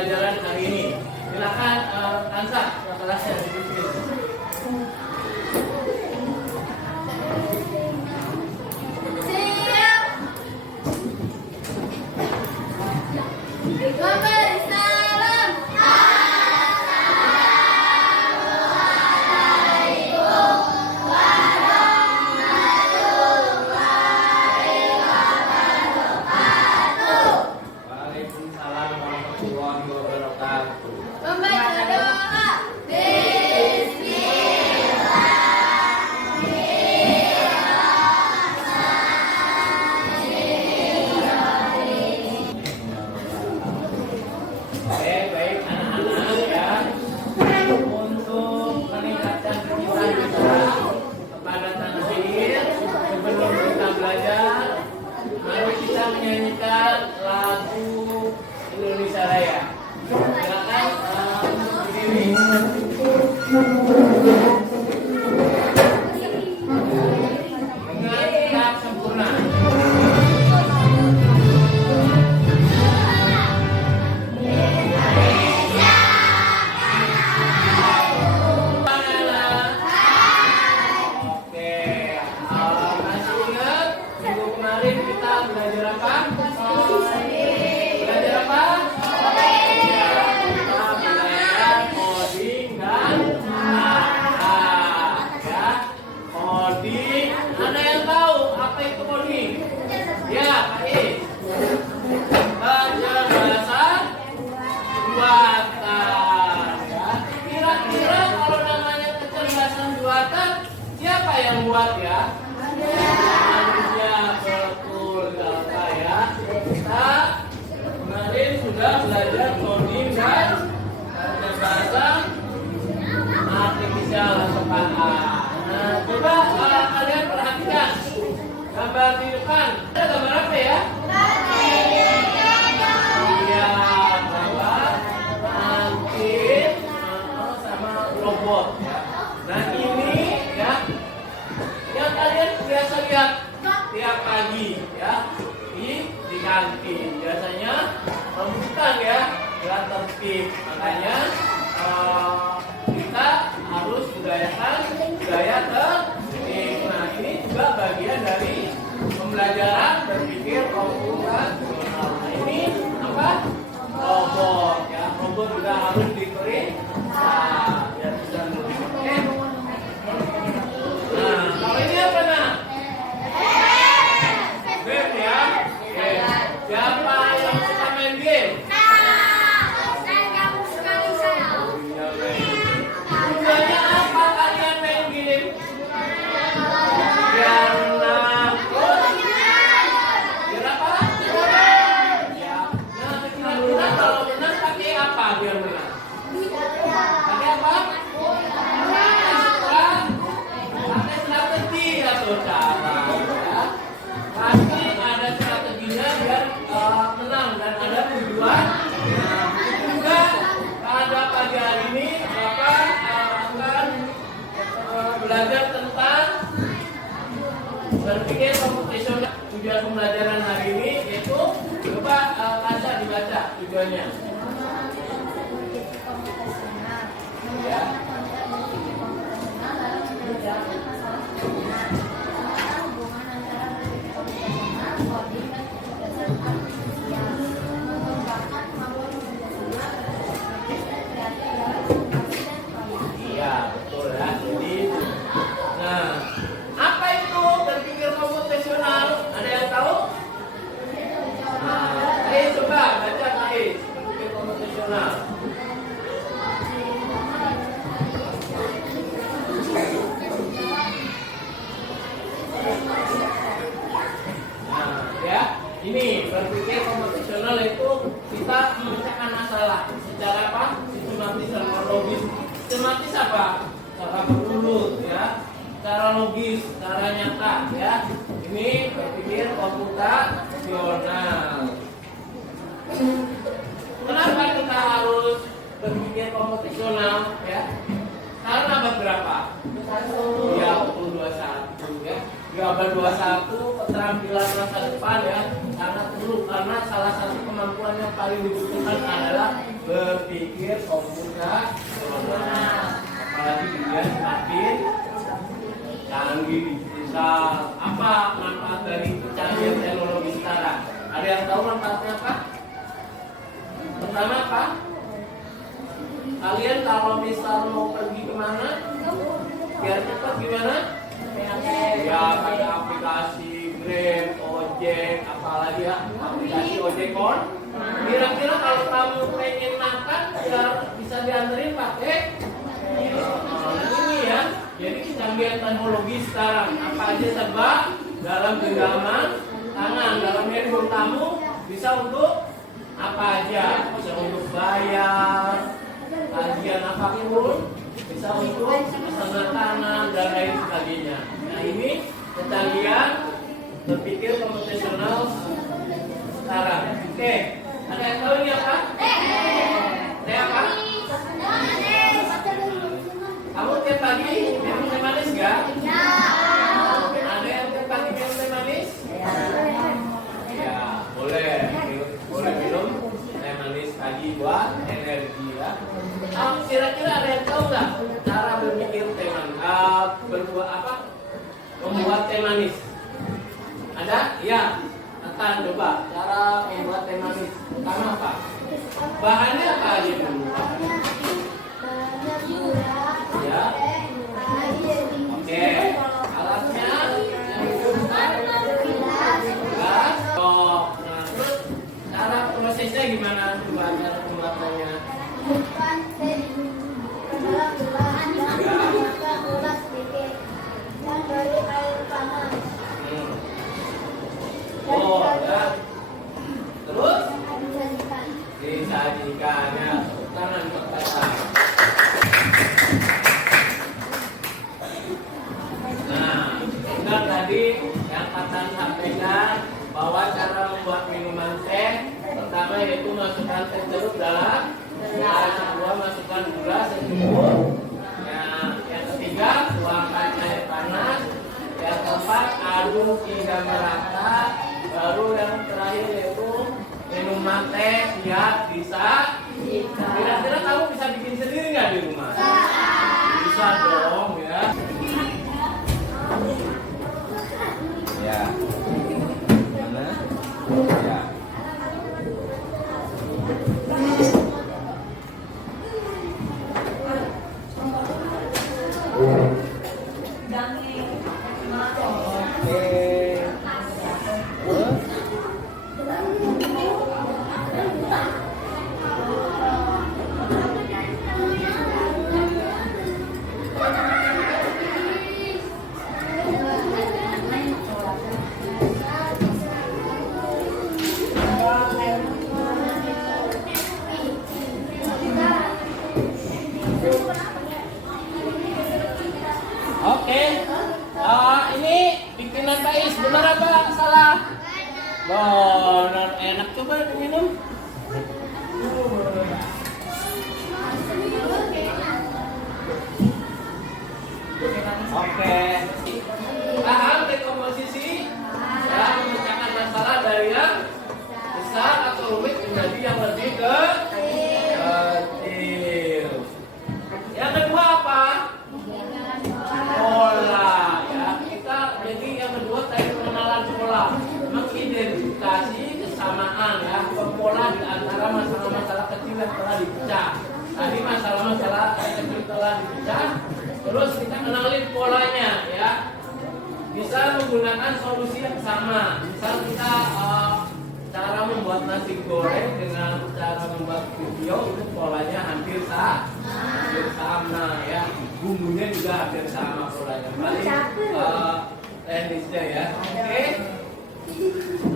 pembelajaran hari ini. Silakan Kansa ke kelasnya dipimpin. Menyanyikan lagu Indonesia Raya. Silakan berdiri. Dengan tetap sempurna. Kita belajar apa? Belajar apa? Kita belajar coding dan ya. Coding. Ada yang tahu apa itu coding? Ya, Pak I. Baca bahasa buatan. Ya. Kira-kira kalau namanya kecerdasan buatan, siapa yang buat ya? Kita kemarin sudah belajar coding dan bahasa artifisial atau PA. Nah, coba kalian perhatikan gambar di depan. Ada gambar apa ya? Iya, gambar antin sama robot. Nah ini ya, yang kalian biasa lihat tiap pagi ya. Di kantin biasanya rebutan ya, nggak tertib. Makanya kita harus budayakan budaya tertib. Nah ini juga bagian dari pembelajaran berpikir komputasional. Nah ini apa? Robot ya, robot juga harus diperiksa biar bisa menulis. Oke. Nah kalau ini apa nah? Siapa yang suka main game? Saya sekali saya. Tujuannya apa kalian main game? Biar menang. Biar apa? Ya. Nah, kira-kira kalau menang pakai apa biar menang? Pakai apa? Pakai strategi atau cara. Ya. Pasti ada strateginya biar menang dan ada tujuan. Nah, itu juga pada pagi hari ini Bapak akan belajar tentang berpikir komputasional. Tujuan pembelajaran hari ini yaitu coba kaca dibaca tujuannya. Ya. Iya, betul ya. Jadi, nah, apa itu berpikir komputasional? Ada yang tahu? Nah, ayo coba baca guys, berpikir komputasional. Nah, ya, ini berpikir komputasional itu kita memecahkan masalah secara apa? Sistematis dan logis. Sistematis apa? Cara berurut ya, cara logis, cara nyata ya. Ini berpikir komputasional. Kenapa kita harus berpikir komputasional ya? Karena abad berapa? Ya, 21 ya. di abad 21 keterampilan masa depan ya sangat perlu karena salah satu kemampuan yang paling dibutuhkan adalah berpikir komputasional. Apalagi dunia semakin canggih digital. Apa manfaat dari kecanggihan teknologi sekarang? Ada yang tahu manfaatnya apa? Pertama apa? Kalian kalau misal mau pergi kemana biar cepat gimana? Ya pakai aplikasi Grab, Ojek, apalagi ya aplikasi Ojek on. Kira-kira kalau kamu pengen makan biar bisa dianterin pakai ini ya. Jadi kecanggihan teknologi sekarang apa aja serba dalam genggaman tangan, dalam handphone kamu bisa untuk apa aja, bisa untuk bayar, tagihan apapun, bisa untuk pesan makanan dan lain sebagainya. Nah ini kecanggihan berpikir komputasional sekarang. Oke, ada yang tahu ini apa? Teh apa? Kamu tiap pagi minum teh manis gak? Ada yang tiap pagi minum teh manis? Ya, boleh. Boleh minum teh manis pagi buat energi ya. Kira-kira ada yang tahu nggak cara berpikir teh manis? Berbuat apa? Membuat teh manis. Ada? Ya. Akan coba cara membuat teh manis. Pertama apa? Bahannya apa aja dulu? Ya. Oke. Alatnya yang dibutuhkan gelas. Oh, nah terus cara prosesnya gimana? Coba cara pembuatannya. Oh, ya. Terus disajikannya. Tangan buat kata. Nah, kan tadi yang Katan sampaikan bahwa cara membuat minuman teh pertama yaitu masukkan teh jeruk dalam air kedua masukkan gula secukup. Yang ketiga tuangkan air panas. Yang keempat aduk hingga merata. Baru yang terakhir yaitu minuman teh siap bisa. Kira-kira kamu bisa bikin sendiri nggak di rumah? Bisa dong ya. Ya. Mana? Ya. Oke, ini bikinan Pak Is, benar apa salah? Oh, enak coba diminum. Oke, paham dekomposisi? Ya, memecahkan masalah dari yang besar atau rumit menjadi yang lebih kecil. Yang kedua apa? Pola ya, kita jadi yang kedua tadi pengenalan pola, mengidentifikasi kesamaan ya, pola di antara masalah-masalah kecil yang telah dipecah. Tadi masalah-masalah kecil telah dipecah, terus kita kenalin polanya ya. Bisa menggunakan solusi yang sama. Misal kita cara membuat nasi goreng dengan cara membuat video itu polanya hampir sama ya. Bumbunya juga hampir sama polanya. Paling teknisnya ya. Oke.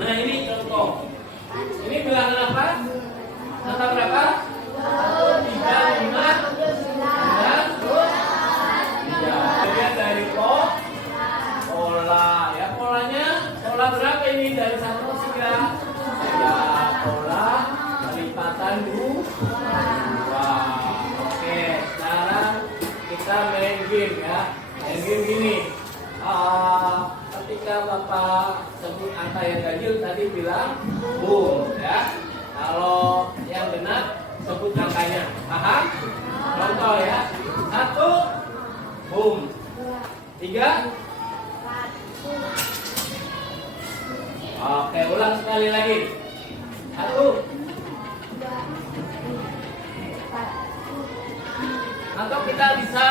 Nah ini contoh. Ini bilangan apa? Angka berapa? 1, 3, 5, 9, terus 3. Lihat dari pola ya, polanya pola berapa ini dari 1 ke 3? Ya, pola lipatan 2. Oke, sekarang kita main game ya. Main game gini. ketika Bapak sebut angka yang ganjil tadi bilang boom ya. Kalau yang genap sebut angkanya. Paham? Contoh ya. 1 boom. 3. Oke, ulang sekali lagi. 1. Atau kita bisa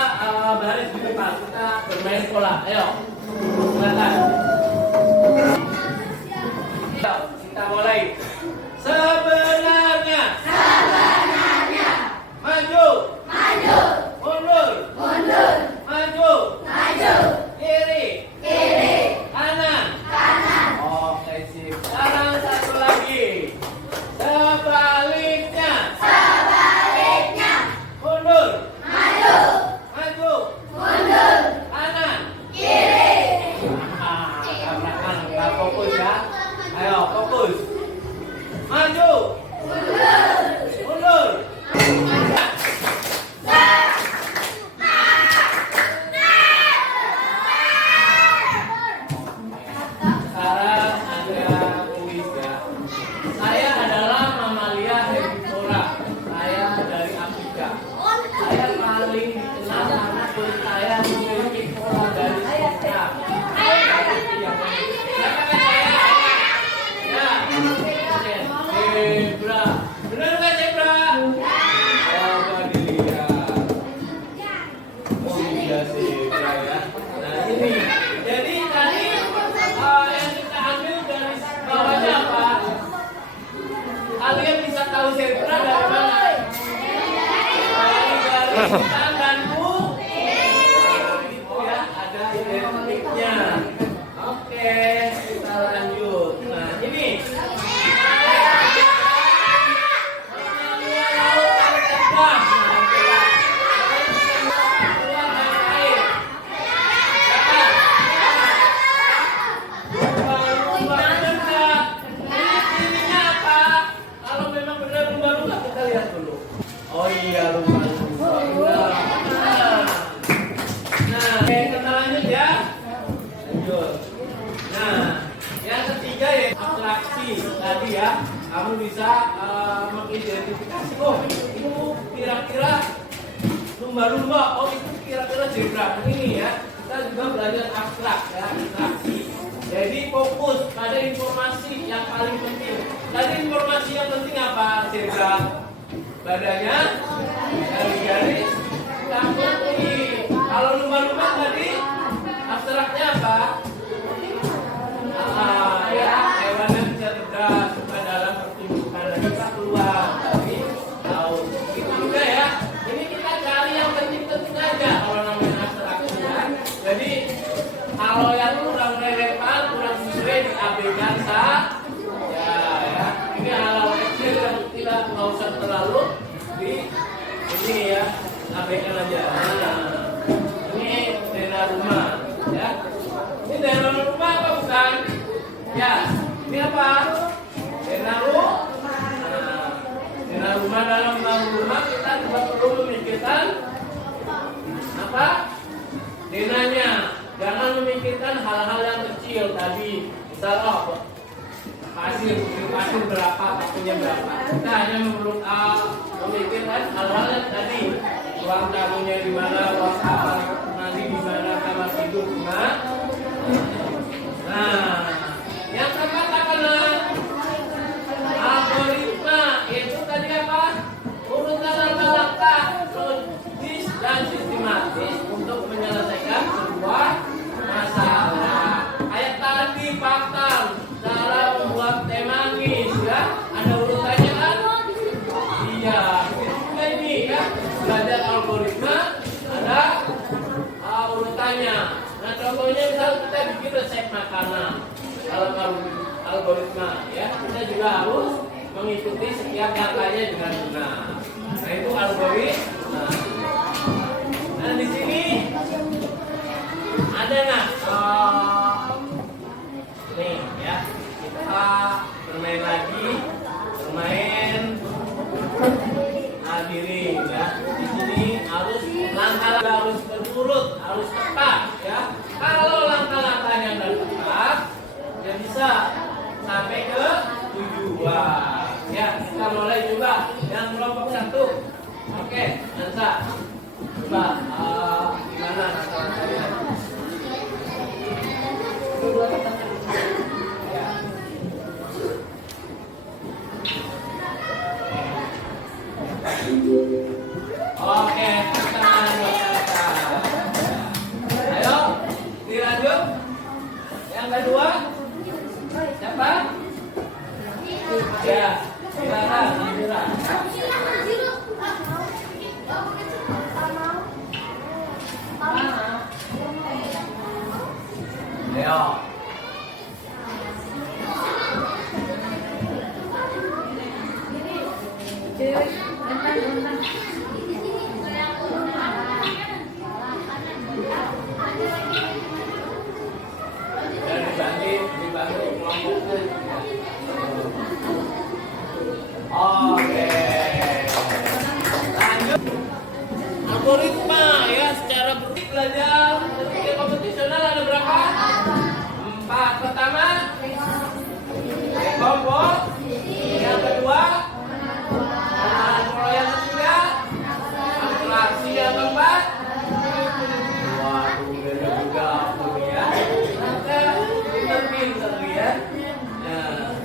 baris di depan, kita bermain bola. Ayo, silakan. Ayo, kita mulai. Sebenarnya. Maju. Mundur. Maju. Kiri. Kanan. Oke, sip. Sekarang satu lagi. Sebaliknya. Mundur. Maju. Kanan. Tabrakan, kita fokus ya. Ayo, fokus. Maju. Mundur. Sekarang ada kuis ya. Saya adalah mamalia herbivora. Saya dari Afrika. Saya paling dikenal karena kulit saya memiliki pola dari Afrika. Zebra. Benar nggak zebra? Coba dilihat. Oh iya zebra ya. Nah ini. Jadi tadi yang kita ambil dari bawahnya apa? Kalian bisa tahu zebra dari mana? Dari tangan itu ya, ada identiknya. Oke, kita lanjut. Nah ini. Oh iya lumba-lumba. Nah, oke, kita lanjut ya. Lanjut. Nah, yang ketiga ya abstraksi tadi ya. Kamu bisa mengidentifikasi. Oh, itu kira-kira lumba-lumba. Oh, itu kira-kira zebra. Ini ya. Kita juga belajar abstrak ya, abstraksi. Jadi fokus pada informasi yang paling penting. Tadi informasi yang penting apa, zebra? Badannya garis-garis campur kuning. Kalau lumba-lumba tadi abstraknya apa? Ya hewannya bisa cerdas, suka dalam pertumbuhan dan bisa keluar dari laut. Itu juga ya. Ini kita cari yang penting-penting aja kalau namanya abstraksi ya. Jadi kalau yang kurang relevan, kurang sesuai diabaikan ya. Ini hal-hal kecil yang tidak nggak usah terlalu ini ya, abaikan aja. Nah, ini tenda rumah ya. Ini tenda rumah apa bukan? Ya, ini apa? Tenda rumah. Nah, tenda rumah dalam rumah kita juga perlu memikirkan apa? Tendanya. Jangan memikirkan hal-hal yang kecil tadi. Misalnya pasir berapa, waktunya berapa. Kita hanya memikirkan hal-hal yang tadi. Ruang tamunya di mana, ruang kamar mandi di mana, kamar tidur di mana. Nah, yang keempat apa nah? Algoritma, itu tadi apa? Urutan langkah-langkah logis dan sistematis untuk menyelesaikan sebuah masalah. Kayak tadi fakta cara membuat teh manis ya, ada urutannya kan? Iya, itu juga ini ya, belajar algoritma ada urutannya. Nah contohnya misalnya kita bikin resep makanan dalam algoritma ya, kita juga harus mengikuti setiap langkahnya dengan benar. Nah itu algoritma. Nah di sini ada nih ya, kita bermain lagi, bermain hadirin ya. Di sini harus langkah harus berurut, harus tepat ya. Kalau langkah-langkahnya nggak tepat, Ya, silakan, silakan. Ayo. Dibantu kelompok. Oke. Lanjut. Algoritma ya, secara belajar berpikir komputasional ada berapa? 4. Pertama, kelompok. Yang kedua, kalau yang ketiga, abstraksi. Yang keempat, waduh, beda juga aku ya. Pinter ya. Nah.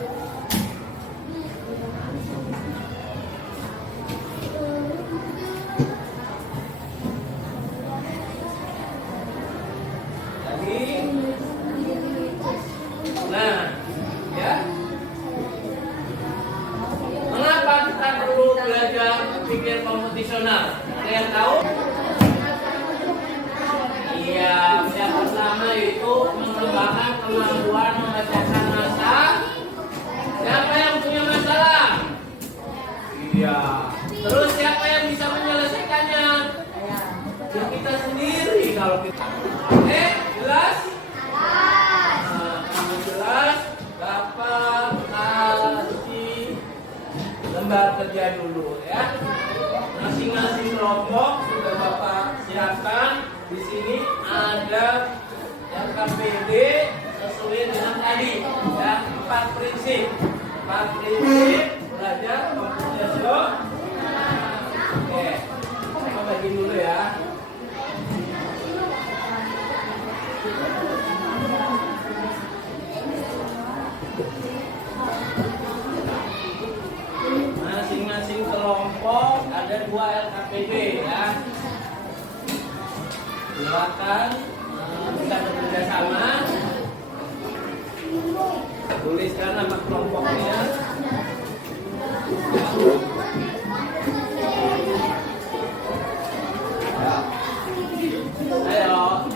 Nah, ya. Mengapa kita perlu belajar pikir komputasional? Ada yang tahu? Iya, yang pertama itu mengembangkan kemampuan memecahkan masalah. Siapa yang punya masalah? Iya. Terus siapa yang bisa menyelesaikannya? Ya kita sendiri kalau kita. Oke, jelas? Jelas. Dapat kasih lembar kerja dulu ya. Masing-masing kelompok sudah Bapak siapkan. Di sini ada LKPD sesuai dengan tadi ya, 4 prinsip. 4 prinsip belajar komputasional. Oke, kita bagi dulu ya. Masing-masing kelompok ada 2 LKPD ya. Silakan bisa bekerja sama. Tuliskan nama kelompoknya. Ayo.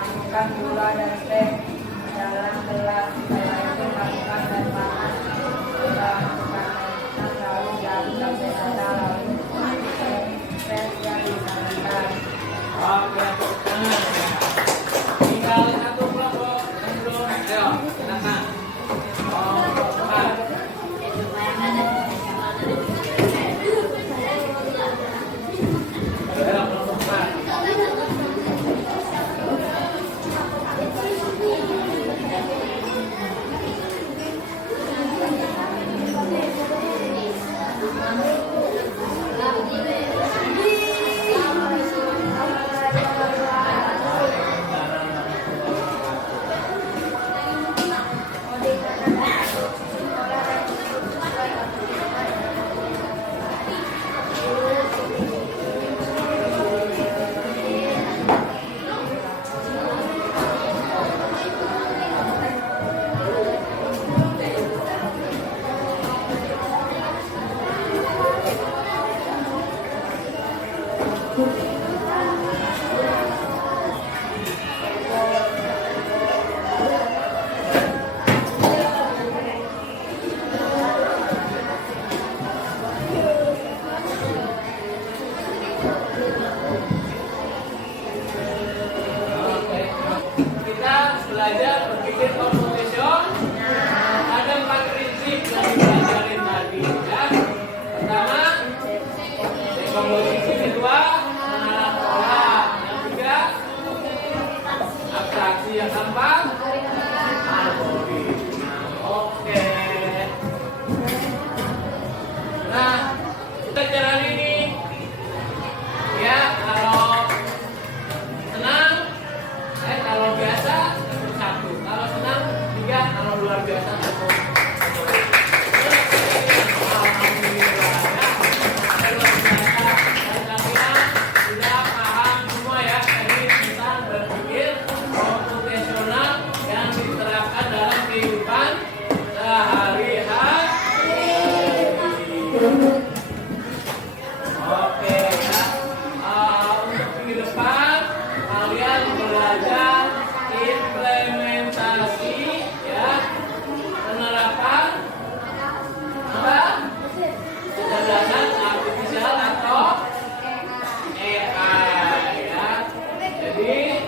Masukkan gula dan teh dalam gelas. Setelah itu masukkan dan panas. Setelah masukkan air lalu diaduk sampai rata, lalu teh yang disarankan. Oke, tinggal satu kelompok yang belum. Ayo, silakan. luar biasa untuk alhamdulillah ya. Luar biasa. Dan kalian sudah paham semua ya teknik kita berpikir komputasional yang diterapkan dalam kehidupan sehari-hari. Oke ya. Untuk minggu depan kalian belajar implementasi ya, penerapan apa? Kecerdasan artifisial atau AI ya. Jadi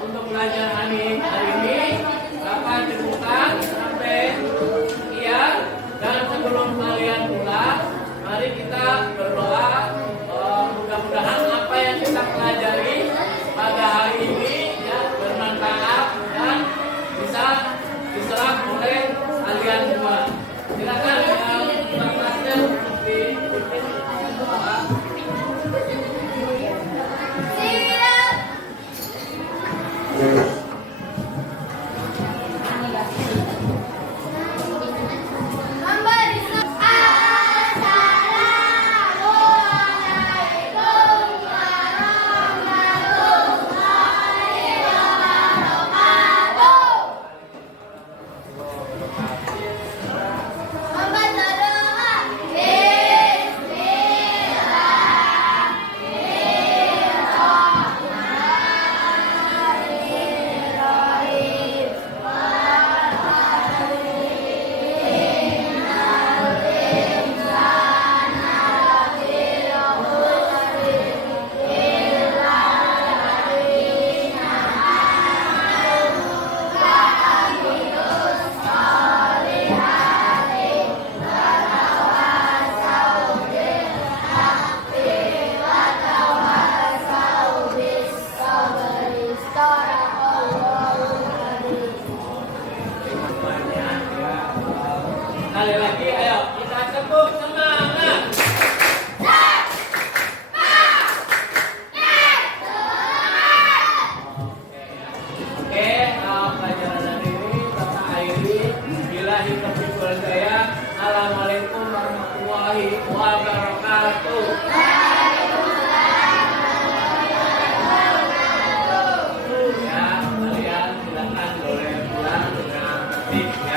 untuk belajar hari ini Bapak cukupkan sampai sekian, dan sebelum kalian pulang mari kita berdoa. Mudah-mudahan apa yang kita pelajari pada hari ini ya bermanfaat dan bisa diserap oleh kalian semua. Silakan yang kelasnya untuk dipimpin Bapak. Sekali lagi, ayo kita tepuk semangat. Oke, pelajaran hari ini Bapak akhiri. Bila hidup saya. Assalamualaikum warahmatullahi wabarakatuh. Ya, kalian silakan boleh pulang dengan tertib.